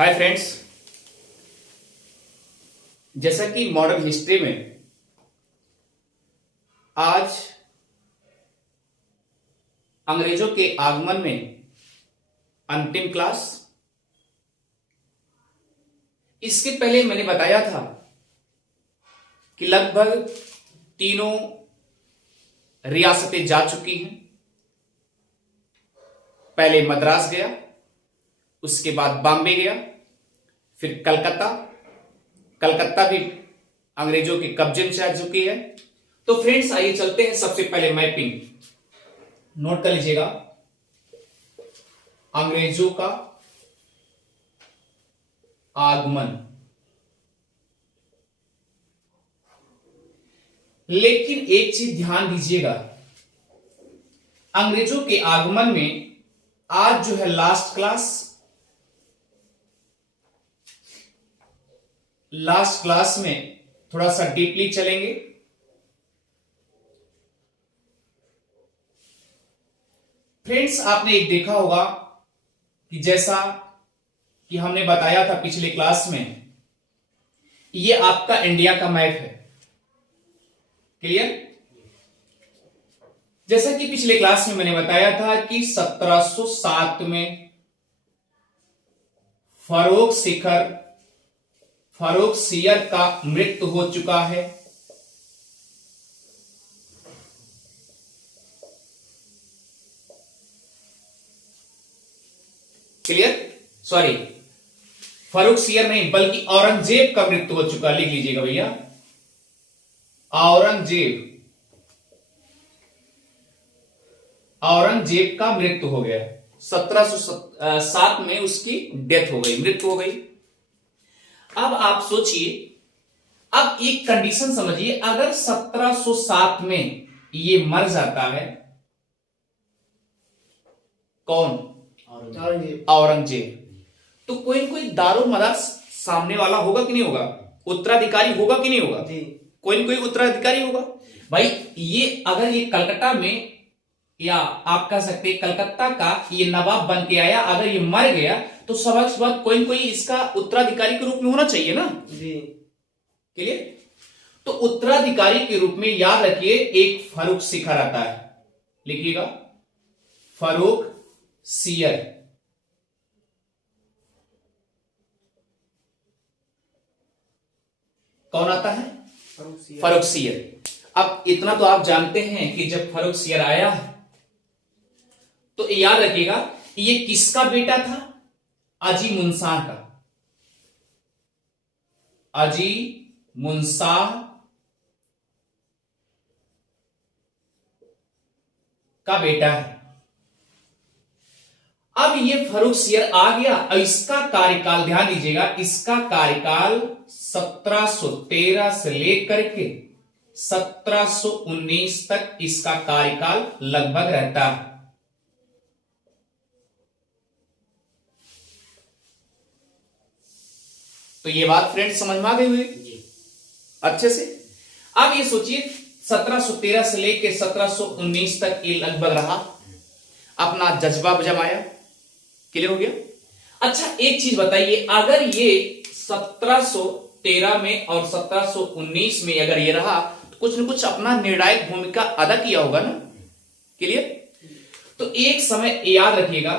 Hi friends. जैसा कि modern history में आज अंग्रेजों के आगमन में अंतिम क्लास, इसके पहले मैंने बताया था कि लगभग तीनों रियासतें जा चुकी हैं। पहले मद्रास गया, उसके बाद बॉम्बे गया, फिर कलकत्ता। कलकत्ता भी अंग्रेजों के कब्जे में जा चुकी है। तो फ्रेंड्स आइए चलते हैं। सबसे पहले मैपिंग नोट कर लीजिएगा। अंग्रेजों का आगमन, लेकिन एक चीज ध्यान दीजिएगा, अंग्रेजों के आगमन में आज जो है लास्ट क्लास में थोड़ा सा डीपली चलेंगे। फ्रेंड्स आपने एक देखा होगा कि जैसा कि हमने बताया था पिछले क्लास में, ये आपका इंडिया का मैप है। क्लियर? जैसा कि पिछले क्लास में मैंने बताया था कि 1707 में फारूक सियर का मृत्यु हो चुका है। क्लियर? सॉरी, फारूक सियर नहीं बल्कि औरंगजेब का मृत्यु हो चुका। लिख लीजिएगा भैया, औरंगजेब का मृत्यु हो गया। 1707 में उसकी डेथ हो गई, मृत्यु हो गई। अब आप सोचिए, अब एक कंडीशन समझिए, अगर 1707 में ये मर जाता है, कौन? औरंगजेब। तो कोई न कोई दारो मदार सामने वाला होगा कि नहीं होगा? उत्तराधिकारी होगा कि नहीं होगा? कोई न कोई उत्तराधिकारी होगा। भाई ये अगर ये कलकत्ता में, या आप कह सकते कलकत्ता का ये नवाब बन के आया, अगर ये मर गया तो स्वाभाविक कोई न कोई इसका उत्तराधिकारी के रूप में होना चाहिए ना जी। क्लियर? तो उत्तराधिकारी के रूप में याद रखिए एक फारूक सिखर आता है। लिखिएगा, फारूक सियर। कौन आता है? फारूक सियर। अब इतना तो आप जानते हैं कि जब फारूक सियर आया तो याद रखिएगा ये किसका बेटा था? अजी मुंसाह का। अजी मुंसाह का बेटा है। अब ये फारूक सियर आ गया और इसका कार्यकाल ध्यान दीजिएगा, इसका कार्यकाल 1713 से लेकर के 1719 तक इसका कार्यकाल लगभग रहता है। तो ये बात फ्रेंड्स समझ में आ गई हुई अच्छे से। अब ये सोचिए 1713 से लेकर 1719 तक ये लगभग रहा, अपना जज्बा जमाया। क्लियर हो गया? अच्छा एक चीज बताइए, अगर ये 1713 में और 1719 में अगर ये रहा तो कुछ न कुछ अपना निर्णायक भूमिका अदा किया होगा ना। क्लियर? तो एक समय याद रखिएगा,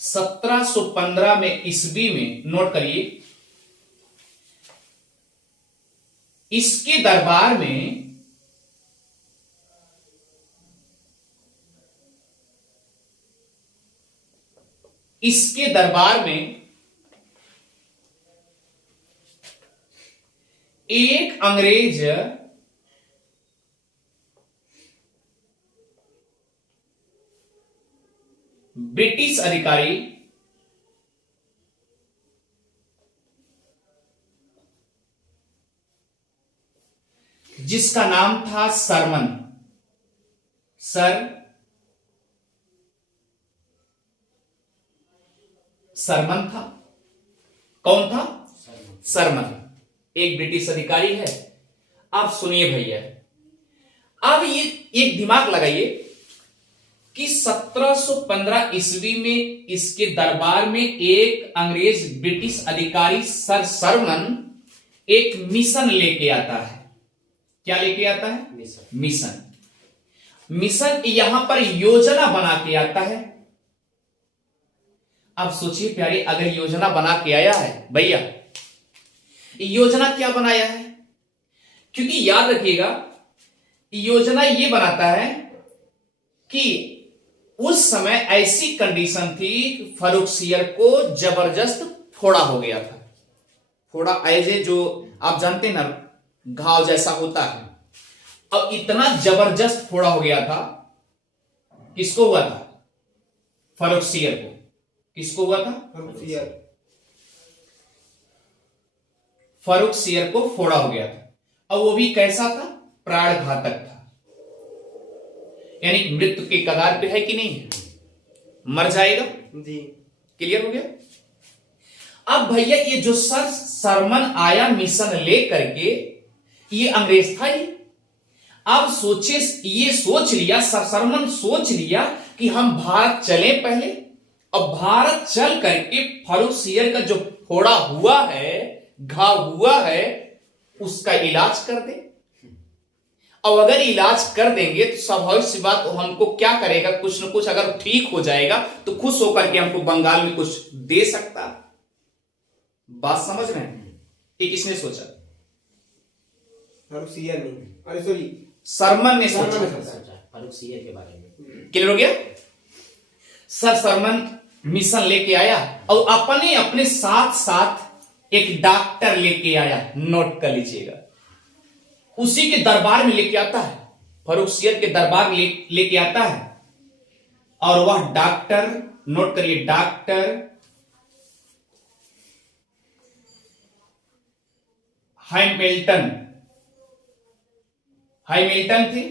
1715 में ईस्वी में, नोट करिए, इसके दरबार में एक अंग्रेज ब्रिटिश अधिकारी जिसका नाम था सरमन था। कौन था? सरमन। एक ब्रिटिश अधिकारी है। अब सुनिए भैया, अब ये एक दिमाग लगाइए, कि 1715 ईस्वी में इसके दरबार में एक अंग्रेज ब्रिटिश अधिकारी सर सरमन एक मिशन लेके आता है। क्या लेके आता है? मिशन। मिशन यहां पर योजना बना के आता है। अब सोचिए प्यारे, अगर योजना बना के आया है भैया, योजना क्या बनाया है? क्योंकि याद रखिएगा, योजना ये बनाता है कि उस समय ऐसी कंडीशन थी, फर्रुखसियर को जबरदस्त फोड़ा हो गया था। फोड़ा ऐसे जो आप जानते हैं ना, घाव जैसा होता है। अब इतना जबरदस्त फोड़ा हो गया था। किसको हुआ था? फर्रुखसियर को। किसको हुआ था? फर्रुखसियर को फोड़ा हो गया था। अब वो भी कैसा था? प्राण घातक था, यानी मृत्यु के कगार पे है कि नहीं है, मर जाएगा जी। क्लियर हो गया? अब भैया ये जो सर सरमन आया मिशन ले करके, ये अंग्रेज था ये। अब सोचे, ये सोच लिया, सर सरमन सोच लिया कि हम भारत चले पहले, अब भारत चल करके फर्रुखसियर का जो फोड़ा हुआ है, घाव हुआ है, उसका इलाज कर दे। अब अगर इलाज कर देंगे तो स्वाभाविक सी बात, तो हमको क्या करेगा, कुछ न कुछ अगर ठीक हो जाएगा तो खुश होकर के हमको बंगाल में कुछ दे सकता। बात समझ रहे हैं? ये किसने सोचा? फर्रुखसियर ने, अरे सॉरी, सरमन ने सोचा फर्रुखसियर के बारे में। क्लियर हो गया? सर सरमन मिशन लेके आया और अपने साथ साथ एक डॉक्टर लेके आया। नोट कर लीजिएगा, उसी के दरबार में लेके आता है, फर्रुखसियर के दरबार लेके आता है। और वह डॉक्टर, नोट करिए, डॉक्टर हैमिल्टन थे,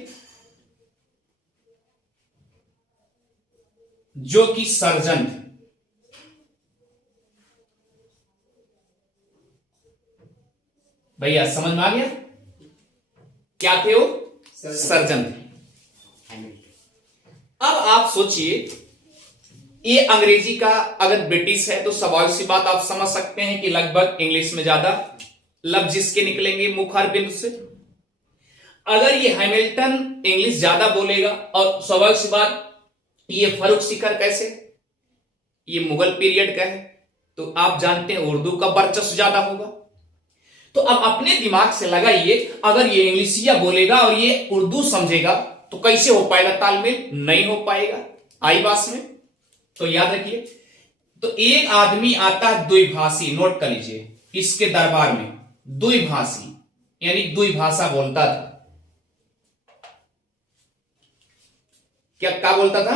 जो कि सर्जन थे। भैया समझ में आ गया? क्या थे वो? सर्जन थे। अब आप सोचिए, ये अंग्रेजी का अगर ब्रिटिश है तो स्वाभाविक सी बात आप समझ सकते हैं कि लगभग इंग्लिश में ज्यादा लफ्ज जिसके निकलेंगे मुखार बिंदु से। अगर ये हैमिल्टन इंग्लिश ज्यादा बोलेगा, और स्वाभाविक सी बात ये फर्रुखसियर कैसे, ये मुगल पीरियड का है, तो आप जानते हैं उर्दू का वर्चस्व ज्यादा होगा। तो अब अपने दिमाग से लगाइए, अगर ये इंग्लिशिया बोलेगा और ये उर्दू समझेगा तो कैसे हो पाएगा तालमेल? नहीं हो पाएगा। आई बात में? तो याद रखिए, तो एक आदमी आता है द्विभाषी, नोट कर लीजिए, इसके दरबार में द्विभाषी यानी द्विभाषा बोलता था। क्या बोलता था?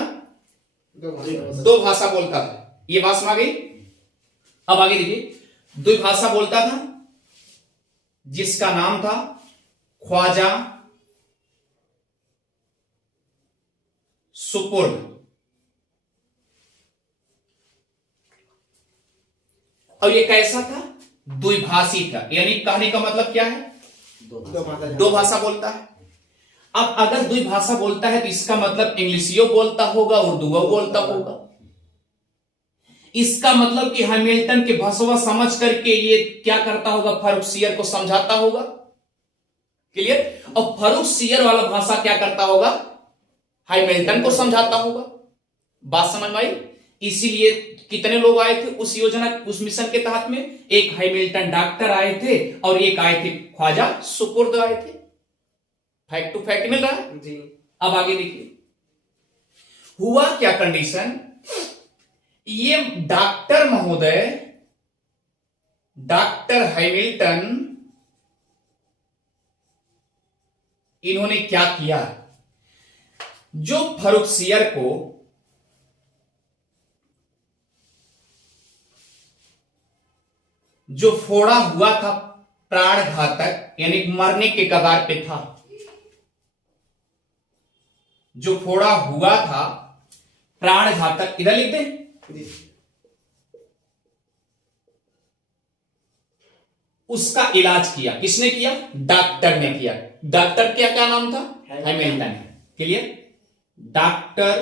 दो भाषा बोलता था। ये बात समझ गई? अब आगे देखिए, द्विभाषा बोलता था, जिसका नाम था ख्वाजा सुपुर्द। और ये कैसा था? द्विभाषी था, यानी कहने का मतलब क्या है? दो भाषा बोलता है। अब अगर द्विभाषा बोलता है तो इसका मतलब इंग्लिशियो बोलता होगा, उर्दूओ बोलता होगा। इसका मतलब कि हैमिल्टन के भाषा समझ करके ये क्या करता होगा? फर्रुखसियर को समझाता होगा। क्लियर? और फर्रुखसियर वाला भाषा क्या करता होगा? हैमिल्टन को समझाता होगा। बात समझ में आई? इसीलिए कितने लोग आए थे उस योजना, उस मिशन के तहत में? एक हैमिल्टन डॉक्टर आए थे और एक आए थे ख्वाजा सुपुर्द आए थे। फैक्ट टू फैक्ट मिल रहा है जी। अब आगे देखिए, हुआ क्या कंडीशन, ये डॉक्टर महोदय, डॉक्टर हैमिल्टन, इन्होंने क्या किया, जो फर्रुखसियर को जो फोड़ा हुआ था प्राण घातक यानी मरने के कगार पे था, जो फोड़ा हुआ था प्राण घातक, इधर लिख दें, उसका इलाज किया। किसने किया? डॉक्टर ने किया। डॉक्टर क्या क्या नाम था? हैमिल्टन। क्लियर? डॉक्टर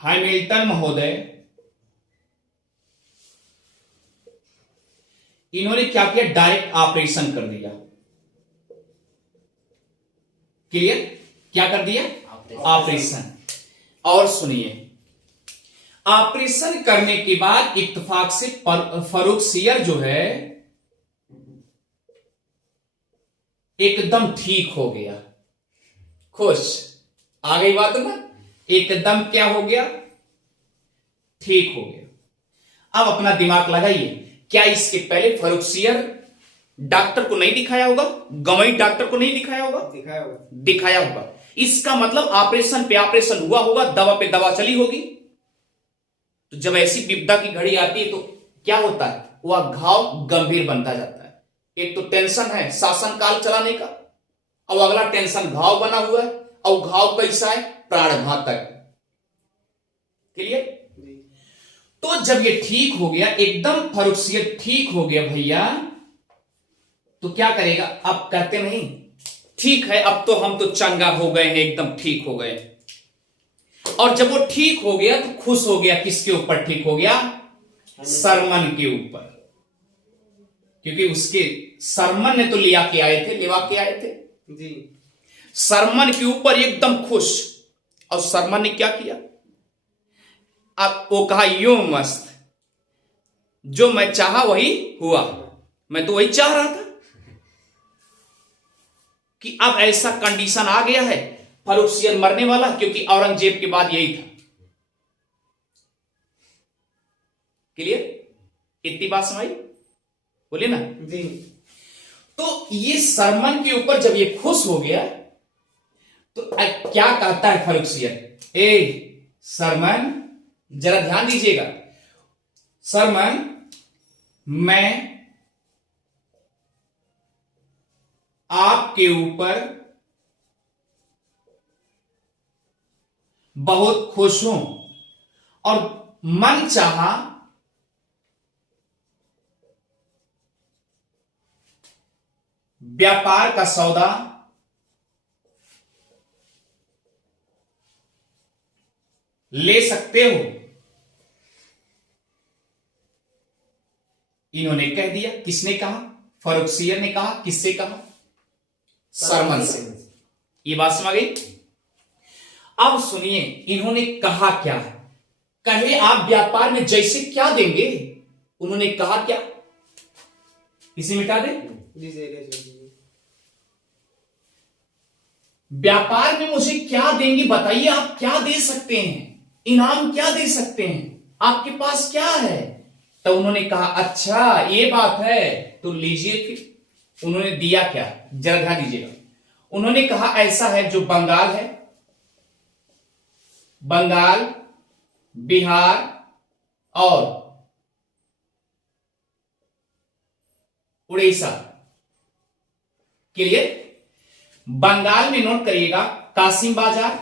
हैमिल्टन महोदय इन्होंने क्या किया, डायरेक्ट ऑपरेशन कर दिया। क्लियर, क्या कर दिया, ऑपरेशन। और सुनिए, ऑपरेशन करने के बाद इत्तेफाक से फर्रुखसियर जो है एकदम ठीक हो गया, खुश। आ गई बात ना, एकदम क्या हो गया, ठीक हो गया। अब अपना दिमाग लगाइए, क्या इसके पहले फर्रुखसियर डॉक्टर को नहीं दिखाया होगा, गवई डॉक्टर को नहीं दिखाया होगा, दिखाया होगा। इसका मतलब ऑपरेशन पे ऑपरेशन हुआ होगा, दवा पे दवा चली होगी। तो जब ऐसी विपदा की घड़ी आती है तो क्या होता है, वह घाव गंभीर बनता जाता है। एक तो टेंशन है शासन काल चलाने का, और अगला टेंशन घाव बना हुआ है, और घाव कैसा है, प्राणघातक। क्लियर। तो जब ये ठीक हो गया, एकदम फर्रुखसियर ठीक हो गया भैया, तो क्या करेगा, अब कहते नहीं ठीक है, अब तो हम तो चंगा हो गए हैं, एकदम ठीक हो गए। और जब वो ठीक हो गया तो खुश हो गया, किसके ऊपर ठीक हो गया, सरमन के ऊपर। क्योंकि उसके सरमन ने तो लिया के आए थे, लेवा के आए थे जी। सरमन के ऊपर एकदम खुश। और सरमन ने क्या किया, अब वो कहा यूं मस्त, जो मैं चाहा वही हुआ, मैं तो वही चाह रहा था कि अब ऐसा कंडीशन आ गया है, फर्रुखसियर मरने वाला, क्योंकि औरंगजेब के बाद यही था। क्लियर, इतनी बात समझ बोले ना जी। तो ये सरमन के ऊपर जब ये खुश हो गया तो क्या कहता है फर्रुखसियर, ए सरमन जरा ध्यान दीजिएगा, सरमन मैं आपके ऊपर बहुत खुश हूं, और मन चाहा व्यापार का सौदा ले सकते हो। इन्होंने कह दिया, किसने कहा, फर्रुखसियर ने कहा, किससे कहा, सरमन से। ये बात समझ गई। अब सुनिए, इन्होंने कहा क्या, कहे आप व्यापार में जैसे क्या देंगे, उन्होंने कहा क्या, इसे मिटा दे, व्यापार में मुझे क्या देंगे बताइए, आप क्या दे सकते हैं, इनाम क्या दे सकते हैं, आपके पास क्या है। तो उन्होंने कहा अच्छा ये बात है, तो लीजिए फिर। उन्होंने दिया क्या, जरा ध्यान दीजिएगा। उन्होंने कहा ऐसा है, जो बंगाल है, बंगाल, बिहार और उड़ीसा। क्लियर। बंगाल में नोट करिएगा कासिम बाजार,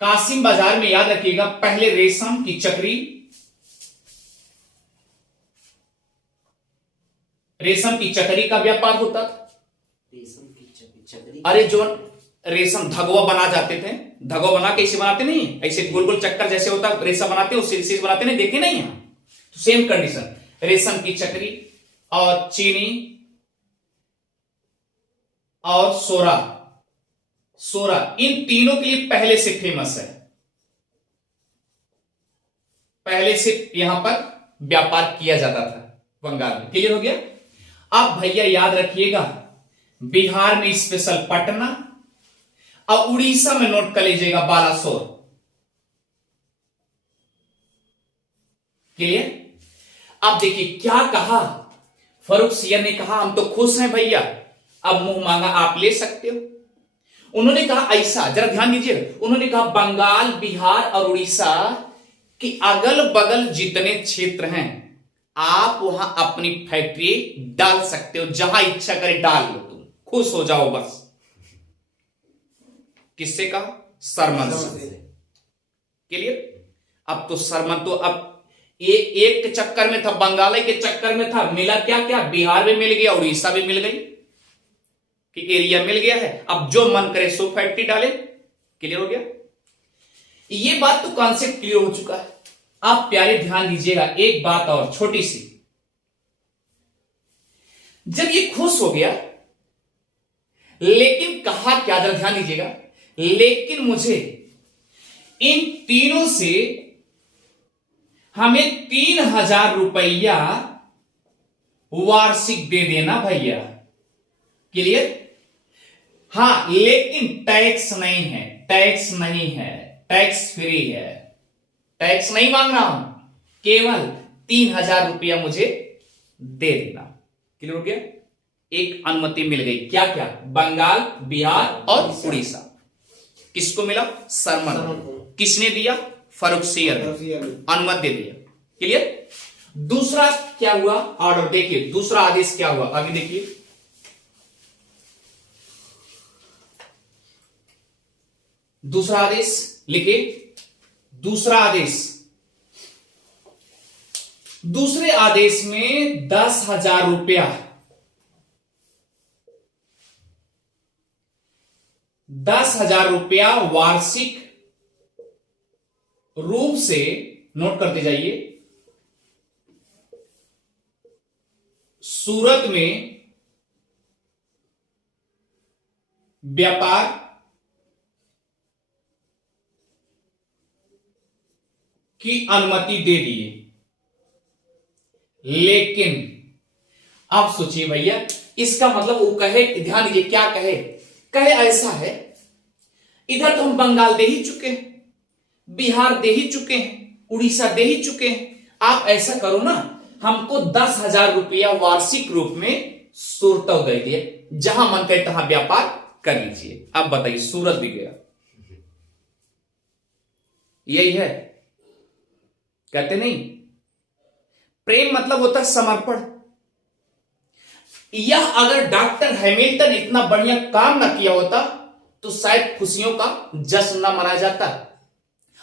कासिम बाजार में याद रखिएगा पहले रेशम की चक्री, रेशम की चक्री का व्यापार होता था। रेशम की चक्री, अरे जो रेशम धगवा बना जाते थे, धगवा बना के इसे बनाते नहीं, ऐसे गोल गोल चक्कर जैसे होता रेशम बनाते, उससे बनाते नहीं, देखे नहीं यहां। तो सेम कंडीशन, रेशम की चक्री और चीनी और सोरा, सोरा, इन तीनों के लिए पहले से फेमस है, पहले से यहां पर व्यापार किया जाता था बंगाल में। क्लियर हो गया। अब भैया याद रखिएगा, बिहार में स्पेशल पटना और उड़ीसा में नोट कर लीजिएगा बालासोर। क्लियर। अब देखिए क्या कहा, फर्रुखसियर ने कहा हम तो खुश हैं भैया, अब मुंह मांगा आप ले सकते हो। उन्होंने कहा ऐसा, जरा ध्यान दीजिए, उन्होंने कहा बंगाल, बिहार और उड़ीसा कि अगल बगल जितने क्षेत्र हैं आप वहां अपनी फैक्ट्री डाल सकते हो, जहां इच्छा करे डाल लो, तुम खुश हो जाओ बस। किससे कहा, सरमन से। क्लियर। अब तो सरमन तो अब ये एक चक्कर में था, बंगाल के चक्कर में था, मिला क्या क्या, बिहार में मिल गया, उड़ीसा भी मिल गई कि एरिया मिल गया है, अब जो मन करे सो फैक्ट्री डाले। क्लियर हो गया। ये बात तो कॉन्सेप्ट क्लियर हो चुका है। आप प्यारे ध्यान दीजिएगा, एक बात और छोटी सी। जब ये खुश हो गया, लेकिन कहा क्या, जरा ध्यान दीजिएगा, लेकिन मुझे इन तीनों से हमें 3,000 रुपया वार्षिक दे देना भैया। क्लियर? हां, लेकिन टैक्स नहीं है, टैक्स नहीं है, टैक्स फ्री है, टैक्स नहीं मांग रहा हूं, केवल 3,000 रुपया मुझे दे देना। क्लियर हो गया? एक अनुमति मिल गई। क्या क्या? बंगाल, बिहार और उड़ीसा। किसको मिला? शर्मा। किसने दिया? फर्रुखसियर ने अनुमति दे दिया। क्लियर? दूसरा क्या हुआ? ऑर्डर देखिए, दूसरा आदेश क्या हुआ, आगे देखिए। दूसरा आदेश लिखिए। दूसरा आदेश, दूसरे आदेश में 10,000 रुपया, 10,000 रुपया वार्षिक रूप से, नोट करते जाइए, सूरत में व्यापार की अनुमति दे दिए। लेकिन आप सोचिए भैया, इसका मतलब वो कहे, ध्यान दीजिए क्या कहे, कहे ऐसा है, इधर तो हम बंगाल दे ही चुके हैं, बिहार दे ही चुके हैं, उड़ीसा दे ही चुके हैं, आप ऐसा करो ना, हमको 10,000 रुपया वार्षिक रूप में सूरत दे दिए, जहां मन करे तहां व्यापार कर लीजिए। अब बताइए, सूरत भी गया। यही है, कहते नहीं, प्रेम मतलब होता है समर्पण। यह अगर डॉक्टर हैमिल्टन इतना बढ़िया काम ना किया होता तो शायद खुशियों का जश्न ना मनाया जाता,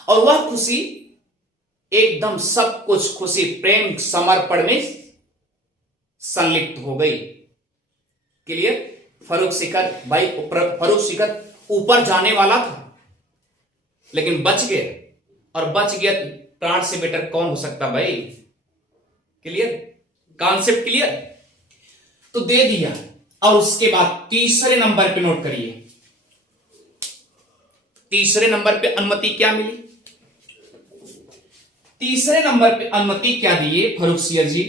और वह खुशी एकदम सब कुछ खुशी प्रेम समर्पण में संलिप्त हो गई। क्लियर? फर्रुखसियर भाई, फर्रुखसियर ऊपर जाने वाला था लेकिन बच गए, और बच गया प्राण से बेटर कौन हो सकता भाई। क्लियर? Concept clear? तो दे दिया। और उसके बाद तीसरे नंबर पे नोट करिए, तीसरे नंबर पे अनुमति क्या मिली? तीसरे नंबर पे अनुमति क्या दिए फर्रुखसियर जी?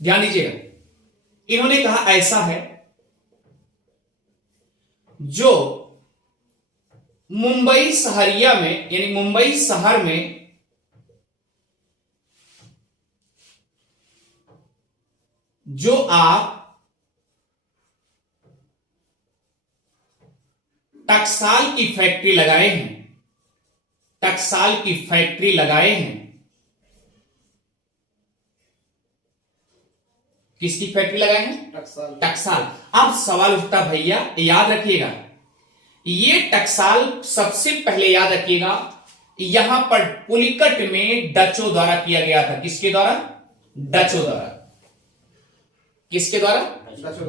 ध्यान दीजिएगा, इन्होंने कहा ऐसा है, जो मुंबई शहरिया में, यानी मुंबई शहर में जो आप टकसाल की फैक्ट्री लगाए हैं, टकसाल की फैक्ट्री लगाए हैं, किसकी फैक्ट्री लगाए हैं? टकसाल। टकसाल। अब सवाल उठता भैया, याद रखिएगा, ये टकसाल सबसे पहले याद रखिएगा, यहां पर पुलिकट में डचों द्वारा किया गया था। किसके द्वारा? डचों द्वारा। किसके द्वारा?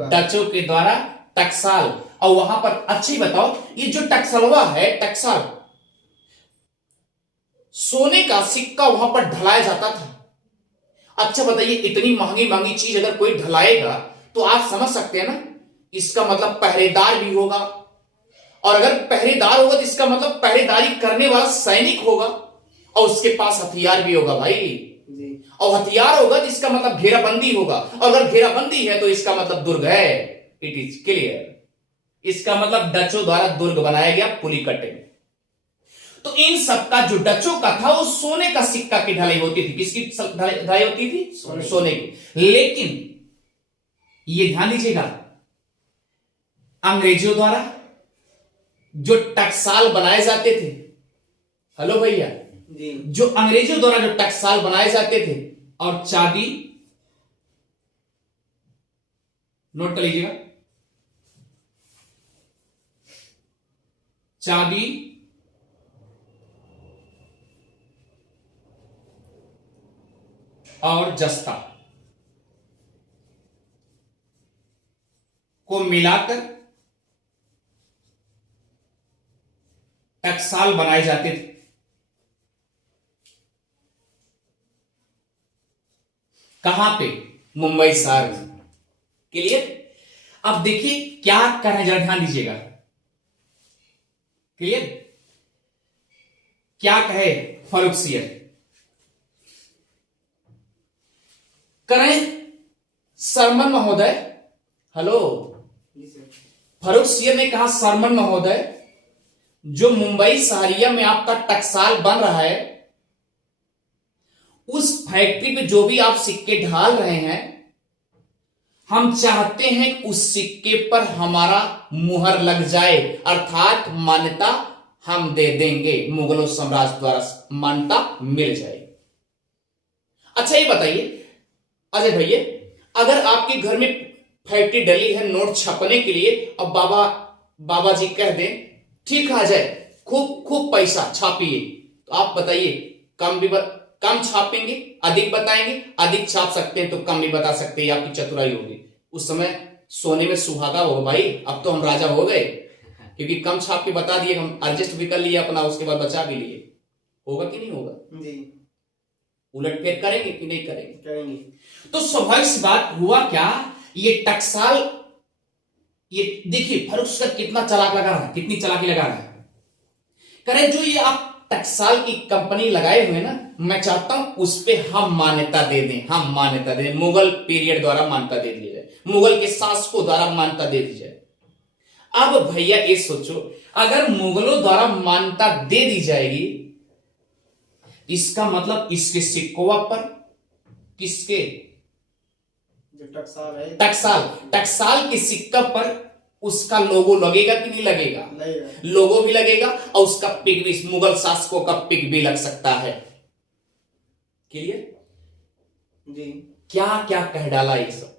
डचों के द्वारा टकसाल। और वहां पर अच्छी बताओ, ये जो टकसलवा है, टकसाल, सोने का सिक्का वहां पर ढलाया जाता था। अच्छा बताइए, इतनी महंगी महंगी चीज अगर कोई ढलाएगा तो आप समझ सकते हैं ना, इसका मतलब पहरेदार भी होगा, और अगर पहरेदार होगा तो इसका मतलब पहरेदारी करने वाला सैनिक होगा, और उसके पास हथियार भी होगा भाई जी। और हथियार होगा तो इसका मतलब घेराबंदी होगा, और अगर घेराबंदी है तो इसका मतलब दुर्ग है। It is clear? इसका मतलब डचों द्वारा दुर्ग बनाया गया पुलिकट में। तो इन सबका जो डचों का था, वो सोने का सिक्का की ढलाई होती थी। किसकी ढलाई होती थी? सोने की। लेकिन ये ध्यान दीजिएगा, अंग्रेजों द्वारा जो टकसाल बनाए जाते थे, हेलो भैया जी, जो अंग्रेजों द्वारा जो टकसाल बनाए जाते थे, और चांदी, नोट कर लीजिएगा, चांदी और जस्ता को मिलाकर टकसाल बनाए जाते थे। कहां पे? मुंबई शहर में। क्लियर? अब देखिए क्या कर रहे हैं, जरा ध्यान दीजिएगा। क्लियर? क्या कहे फर्रुखसियर? करें शर्मन महोदय, हेलो, फर्रुखसियर ने कहा, शर्मन महोदय, जो मुंबई शहरिया में आपका टकसाल बन रहा है, उस फैक्ट्री पे जो भी आप सिक्के ढाल रहे हैं, हम चाहते हैं कि उस सिक्के पर हमारा मुहर लग जाए, अर्थात मान्यता हम दे देंगे, मुगलों साम्राज्य द्वारा मान्यता मिल जाए। अच्छा ये बताइए अजय भैया, अगर आपके घर में फैक्ट्री डली है नोट छपने के लिए, अब बाबा जी कह दें ठीक है अजय, खूब खूब पैसा छापिए, तो आप बताइए कम छापेंगे, अधिक बताएंगे? अधिक छाप सकते हैं तो कम भी बता सकते हैं, आपकी चतुराई होगी। उस समय सोने में सुहागा होगा भाई, अब तो हम राजा हो गए, क्योंकि कम छाप के बता दिए, हम एडजस्ट भी कर लिए अपना, उसके बाद बचा भी लिए। होगा कि नहीं होगा जी? उलट फेर करेंगे कि नहीं करेंगे? करेंगे। तो स्वाभाविक सी बात, हुआ क्या, ये टकसाल, ये देखिए फर्रुखसियर कितना चालाक लगा रहा है, कितनी चालाकी लगा रहा है। करें जो ये आप टकसाल की कंपनी लगाए हुए ना, मैं चाहता हूं उस पे हम मान्यता दे दें, हम मान्यता दे दें, मुगल पीरियड द्वारा मान्यता दे दी जाए, मुगल के शासकों द्वारा मान्यता दे दी जाए। अब भैया ये सोचो, अगर मुगलों द्वारा मान्यता दे दी जाएगी, इसका मतलब इसके सिक्कों पर, किसके? जो टकसाल है, टकसाल के सिक्का पर उसका लोगो लगेगा कि नहीं लगेगा? लोगो भी लगेगा, और उसका पिक भी, मुगल शासकों का पिक भी लग सकता है। क्लियर? जी। क्या क्या कह डाला ये सब।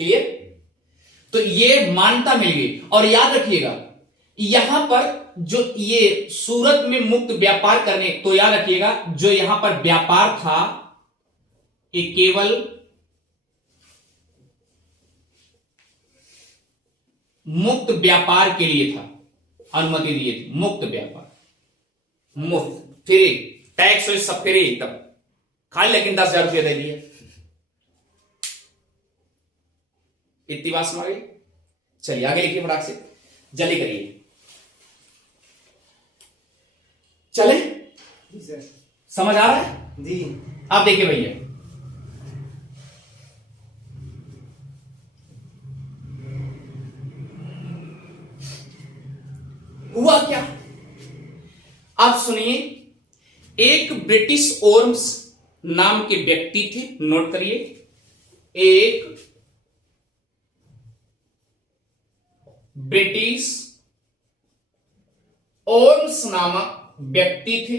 क्लियर? तो ये मान्यता मिल गई। और याद रखिएगा, यहां पर जो ये सूरत में मुक्त व्यापार करने, तो याद रखिएगा जो यहां पर व्यापार था, ये केवल मुक्त व्यापार के लिए था, अनुमति दिए थी, मुक्त व्यापार, मुफ्त, फ्री, टैक्स और सब फ्री एकदम, खाली लेकिन 10,000 रुपया दे दिए। इतनी बात समझ गई? चलिए आगे लिखिए फटाक से, जल्दी करिए। चले, समझ आ रहा है जी? आप देखिए भैया, हुआ क्या, आप सुनिए। एक ब्रिटिश ओर्म्स नाम के व्यक्ति थे, नोट करिए, एक ब्रिटिश ओर्म्स नामक व्यक्ति थे,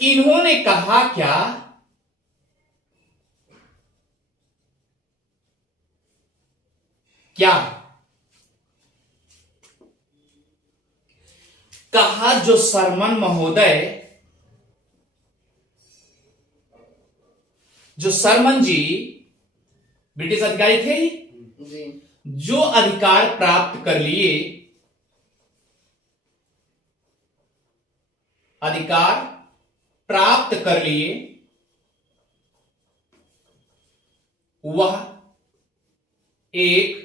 इन्होंने कहा क्या कहा, जो शर्मन महोदय, जो शर्मन जी ब्रिटिश अधिकारी थे जी। जो अधिकार प्राप्त कर लिए, अधिकार प्राप्त कर लिए, वह एक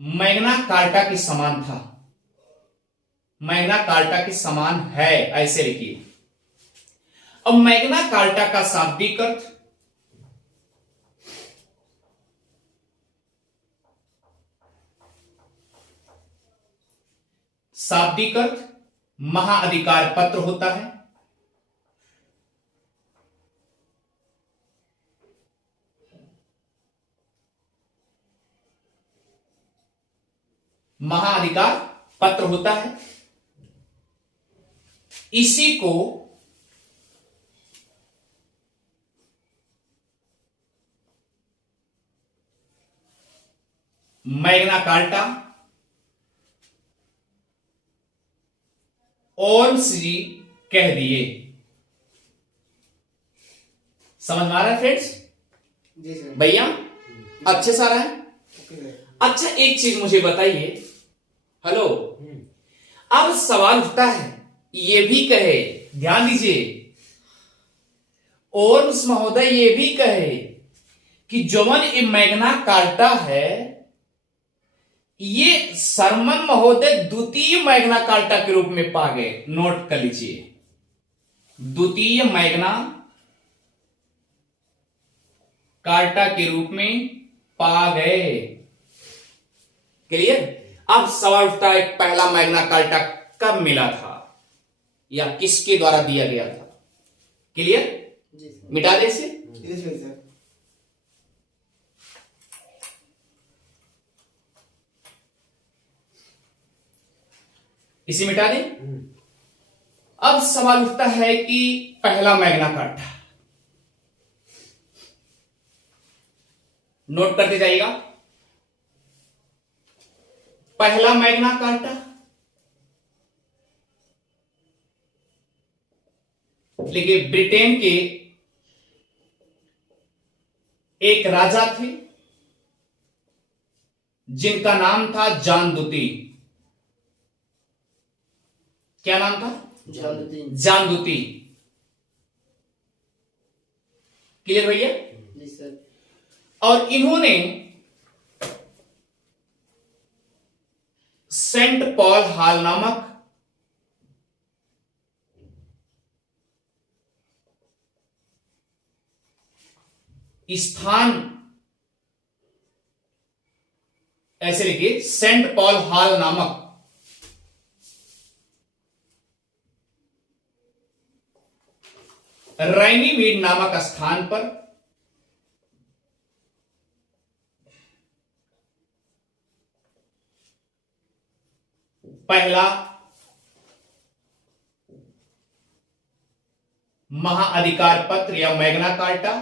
मैग्ना कार्टा के समान था, मैग्ना कार्टा के समान है, ऐसे लिखिए। अब मैग्ना कार्टा का शाब्दिक अर्थ, शाब्दिक अर्थ महाअधिकार पत्र होता है, महाअधिकार पत्र होता है। इसी को मैग्ना कार्टा ओल्स जी कह दिए। समझ में आ रहा है फ्रेंड्स? जी सर। भैया अच्छे से आ रहा है? Okay sir. अच्छा एक चीज मुझे बताइए, हेलो, अब सवाल उठता है, ये भी कहे, ध्यान दीजिए, ओल्स महोदय ये भी कहे कि जोवन ये मैग्ना कार्टा है, ये सरमन महोदय द्वितीय मैग्ना कार्टा के रूप में पा गए। नोट कर लीजिए, द्वितीय मैग्ना कार्टा के रूप में पा गए। क्लियर? अब सवाल उठता है पहला मैग्ना कार्टा कब मिला था या किसके द्वारा दिया गया था? क्लियर? जी सर। मिटा दे इसे। जी सर। इसे मिटा दे। अब सवाल उठता है कि पहला मैग्ना कार्टा, नोट करते जाइएगा, पहला मैग्ना कार्टा लेकिन ब्रिटेन के एक राजा थे जिनका नाम था जॉन द्वितीय। क्या नाम था? जॉन द्वितीय। क्लियर भैया? जी सर। और इन्होंने सेंट पॉल हॉल नामक स्थान, ऐसे लिखिए, सेंट पॉल हॉल नामक रैनीमीड नामक स्थान पर पहला महाअधिकार पत्र या मैग्ना कार्टा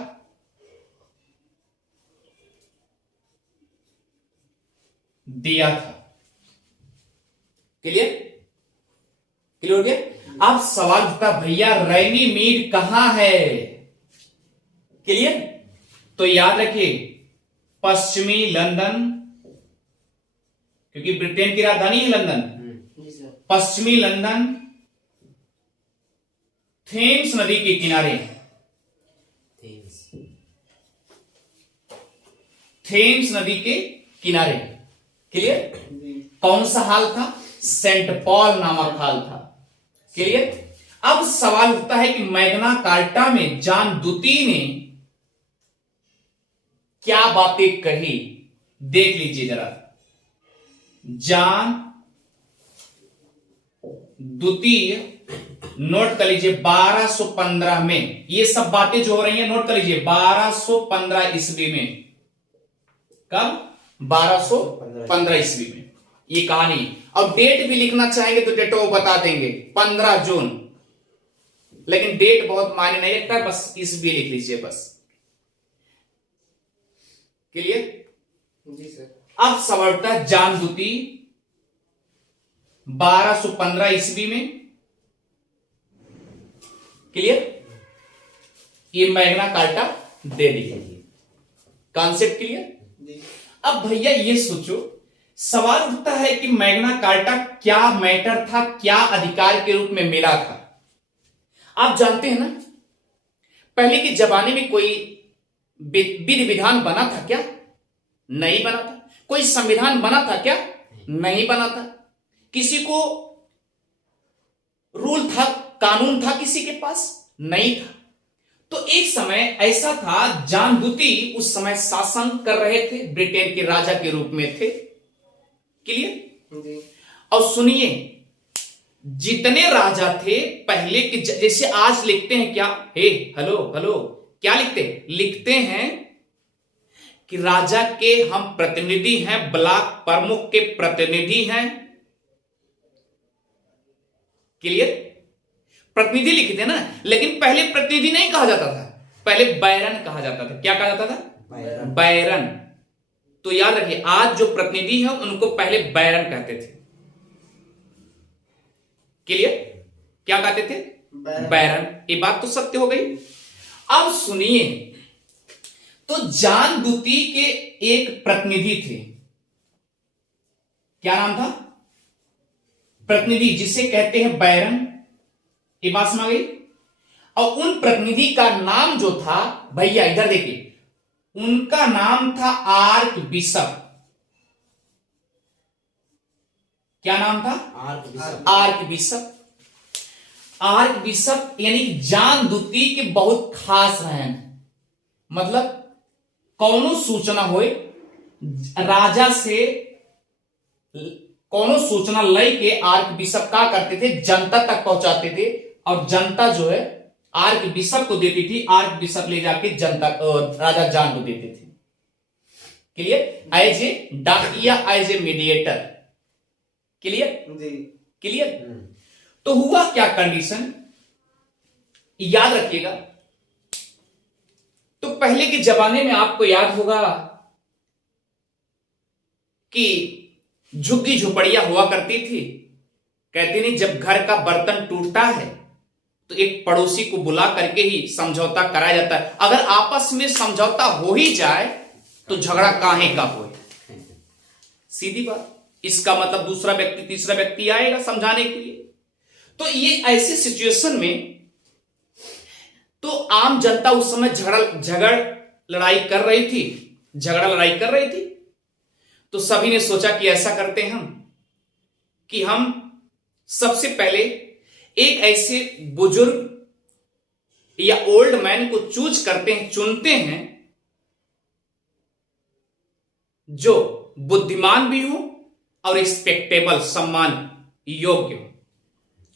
दिया था। क्लियर? क्लियर हो गया? अब सवाल उठता भैया रैनीमीड कहां है? क्लियर? तो याद रखिए पश्चिमी लंदन, क्योंकि ब्रिटेन की राजधानी है लंदन। जी सर। पश्चिमी लंदन थेम्स नदी के किनारे, थेम्स नदी के किनारे। क्लियर? कौन सा हाल था? सेंट पॉल नामक हाल था। क्लियर? अब सवाल उठता है कि मैग्ना कार्टा में जॉन द्वितीय ने क्या बातें कही, देख लीजिए जरा। जॉन द्वितीय, नोट कर लीजिए 1215 में, ये सब बातें जो हो रही हैं नोट कर लीजिए 1215 ईस्वी में। कब? 1215 ईस्वी में ये कहानी। अब डेट भी लिखना चाहेंगे तो डेट वो बता देंगे 15 जून, लेकिन डेट बहुत मायने नहीं रखता, बस ईस्वी लिख लीजिए बस। क्लियर? जी सर। अब सवाल उठता है जॉन द्वितीय 1215 ईस्वी में, क्लियर, ये मैग्ना कार्टा दे दी। Concept clear? जी। अब भैया ये सोचो, सवाल उठता है कि मैग्ना कार्टा क्या मैटर था, क्या अधिकार के रूप में मिला था। आप जानते हैं ना, पहले के जमाने में कोई विधि विधान बना था क्या? नहीं बना था। कोई संविधान बना था क्या? नहीं बना था। किसी को रूल था, कानून था किसी के पास? नहीं था। तो एक समय ऐसा था, जॉन द्वितीय उस समय शासन कर रहे थे, ब्रिटेन के राजा के रूप में थे। क्लियर? जी। और सुनिए, जितने राजा थे पहले के, जैसे आज लिखते हैं क्या, हे हेलो हेलो, क्या लिखते हैं कि राजा के हम प्रतिनिधि हैं, ब्लॉक प्रमुख के प्रतिनिधि हैं। क्लियर? प्रतिनिधि लिखते हैं ना, लेकिन पहले प्रतिनिधि नहीं कहा जाता था, पहले बैरन कहा जाता था। क्या कहा जाता था? बैरन। तो याद रखिए, आज जो प्रतिनिधि है उनको पहले बैरन कहते थे। क्लियर? क्या कहते थे? बैरन। ये बात तो सत्य हो गई। अब सुनिए, तो जॉन द्वितीय के एक प्रतिनिधि थे, क्या नाम था? प्रतिनिधि, जिसे कहते हैं बैरन। ये बात समझ गई। और उन प्रतिनिधि का नाम जो था, भैया इधर देखिए, उनका नाम था आर्क बिशप। क्या नाम था? Arc bishop. आर्क बिशप यानी जॉन द्वितीय के बहुत खास रहन। मतलब कौनो सूचना होए, राजा से कौनो सूचना लेके आर्क बिशप क्या करते थे? जनता तक पहुंचाते थे। और जनता जो है आर्क बिशप को देती थी, आर्क बिशप ले जाके जनता राजा जॉन को देते थे। क्लियर? एज ए डाकिया, as a mediator. Clear? Clear? तो हुआ क्या कंडीशन, याद रखिएगा। तो पहले के जमाने में आपको याद होगा कि झुग्गी झोपड़ियां हुआ करती थी। कहते नहीं, जब घर का बर्तन टूटता है तो एक पड़ोसी को बुला करके ही समझौता कराया जाता है। अगर आपस में समझौता हो ही जाए तो झगड़ा काहे का हो। सीधी बात। इसका मतलब दूसरा व्यक्ति, तीसरा व्यक्ति आएगा समझाने के लिए। तो ये ऐसे सिचुएशन में तो आम जनता उस समय लड़ाई कर रही थी। तो सभी ने सोचा कि ऐसा करते हैं हम कि हम सबसे पहले एक ऐसे बुजुर्ग या ओल्ड मैन को चुनते हैं जो बुद्धिमान भी हो और रिस्पेक्टेबल, सम्मान योग्य हो।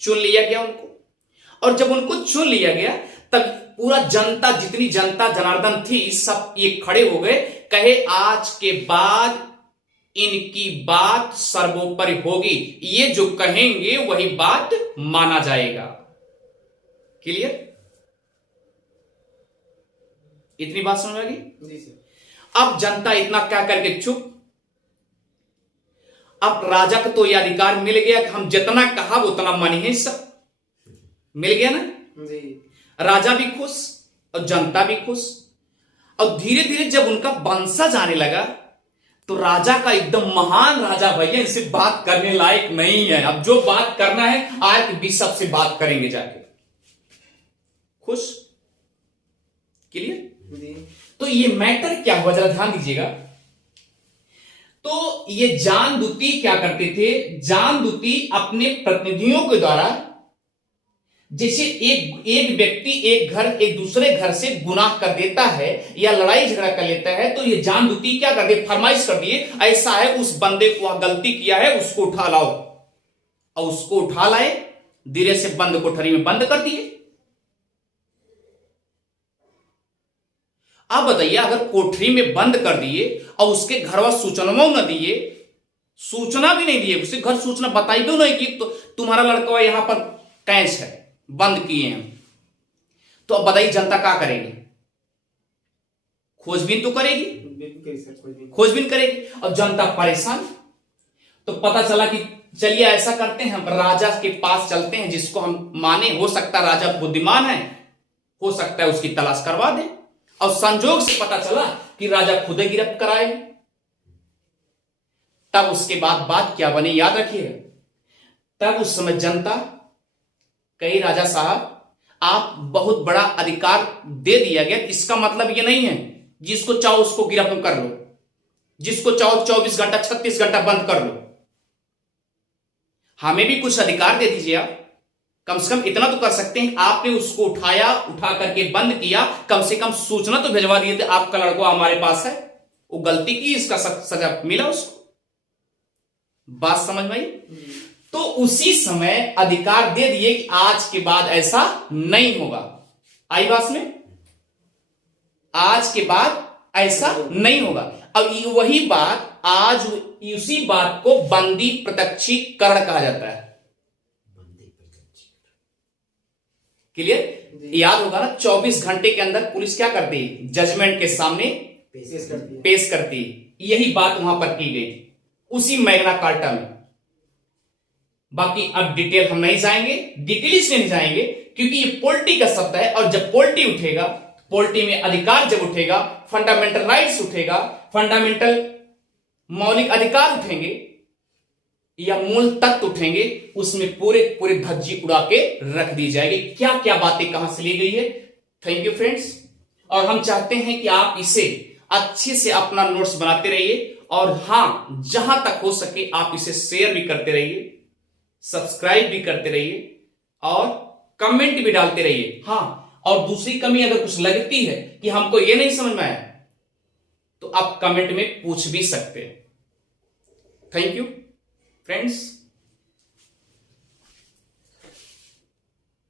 चुन लिया गया उनको। और जब उनको चुन लिया गया तब पूरा जनता, जितनी जनता जनार्दन थी, सब ये खड़े हो गए, कहे आज के बाद इनकी बात सर्वोपरि होगी, ये जो कहेंगे वही बात माना जाएगा। क्लियर? इतनी बात समझ आ गई? जी सर। अब जनता इतना क्या करके चुप। अब राजा को तो यह अधिकार मिल गया कि हम जितना कहा उतना मानिए। सब मिल गया ना जी। राजा भी खुश और जनता भी खुश। और धीरे धीरे जब उनका वंशज आने लगा तो राजा का एकदम महान राजा, भैया इनसे बात करने लायक नहीं है, अब जो बात करना है आर्क बिशप से बात करेंगे जाके। खुश? क्लियर? जी। तो ये मैटर क्या हुआ, जरा ध्यान दीजिएगा। तो ये जॉन द्वितीय क्या करते थे? जॉन द्वितीय अपने प्रतिनिधियों के द्वारा, जैसे एक व्यक्ति एक दूसरे घर से गुनाह कर देता है या लड़ाई झगड़ा कर लेता है, तो ये जॉन द्वितीय क्या कर दिए? फरमाइश कर दिए, ऐसा है उस बंदे को गलती किया है, उसको उठा लाओ। और उसको उठा लाए, धीरे से बंद कोठरी में बंद कर दिए। अब बताइए, अगर कोठरी में बंद कर दिए और उसके घर वाले सूचना न दिए, सूचना भी नहीं दिए, उसे घर सूचना बताई दो नहीं कि तो तुम्हारा लड़का यहां पर कैच है, बंद किए हैं, तो अब बताइए जनता क्या करेगी? खोजबीन तो करेगी, खोजबीन करेगी। और जनता परेशान। तो पता चला कि चलिए ऐसा करते हैं, हम राजा के पास चलते हैं, जिसको हम माने, हो सकता राजा बुद्धिमान है, हो सकता है उसकी तलाश करवा दें। और संजोग से पता चला कि राजा खुद गिरफ्त कराए। तब उसके बाद बात क्या बनी, याद रखिएगा। तब उस समय जनता कही, राजा साहब आप बहुत बड़ा अधिकार दे दिया गया, इसका मतलब यह नहीं है जिसको चाहो उसको गिरफ्त कर लो, जिसको चाहो 24 घंटा 36 घंटा बंद कर लो। हमें भी कुछ अधिकार दे दीजिए। आप कम से कम इतना तो कर सकते हैं, आपने उसको उठा करके बंद किया, कम से कम सूचना तो भिजवा दिए थे आपका लड़का हमारे पास है, वो गलती की, इसका सजा मिला उसको। बात समझ में आई? तो उसी समय अधिकार दे दिए कि आज के बाद ऐसा नहीं होगा। आई बात में? आज के बाद ऐसा नहीं होगा। अब वही बात, आज उसी बात को बंदी प्रत्यक्षीकरण कहा जाता है। क्लियर? याद होगा ना, 24 घंटे के अंदर पुलिस क्या करती है? जजमेंट के सामने पेश करती है। यही बात वहां पर की गई थी, उसी मैग्ना कार्टा में। बाकी अब डिटेल हम नहीं जाएंगे, डिटेल इसलिए नहीं जाएंगे क्योंकि ये पोलिटी का शब्द है, और जब पोलिटी उठेगा, पोलिटी में अधिकार जब उठेगा, फंडामेंटल राइट्स उठेगा, फंडामेंटल मौलिक अधिकार उठेंगे या मूल तत्व उठेंगे, उसमें पूरे पूरे धज्जी उड़ा के रख दी जाएगी, क्या क्या बातें कहां से ली गई है। Thank you friends. और हम चाहते हैं कि आप इसे अच्छे से अपना नोट्स बनाते रहिए, और हां, जहां तक हो सके आप इसे शेयर भी करते रहिए, सब्सक्राइब भी करते रहिए और कमेंट भी डालते रहिए। हां, और दूसरी कमी अगर कुछ लगती है कि हमको ये नहीं समझ में आया, तो आप कमेंट में पूछ भी सकते हैं। Thank you friends.